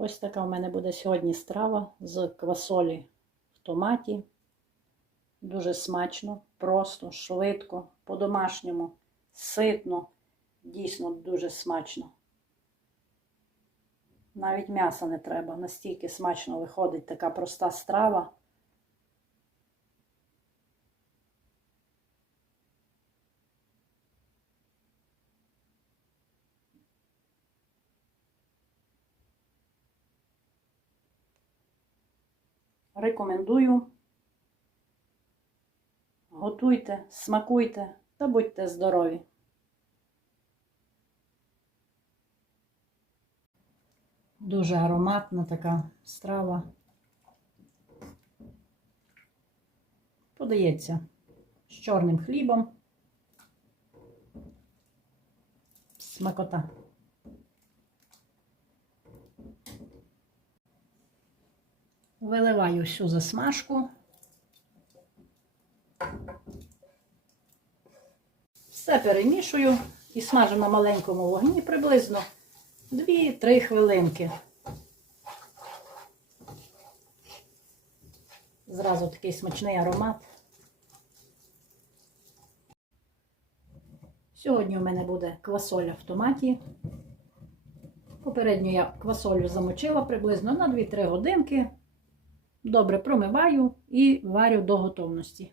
Ось така у мене буде сьогодні страва з квасолі в томаті. Дуже смачно, просто, швидко, по-домашньому, ситно, дійсно дуже смачно. Навіть м'яса не треба, настільки смачно виходить така проста страва. Рекомендую. Готуйте, смакуйте та будьте здорові. Дуже ароматна така страва. Подається з чорним хлібом. Смакота. Виливаю всю засмажку. Все перемішую і смажу на маленькому вогні приблизно 2-3 хвилинки. Зразу такий смачний аромат. Сьогодні у мене буде квасоля в томаті. Попередньо я квасолю замочила приблизно на 2-3 годинки. Добре промиваю і варю до готовності.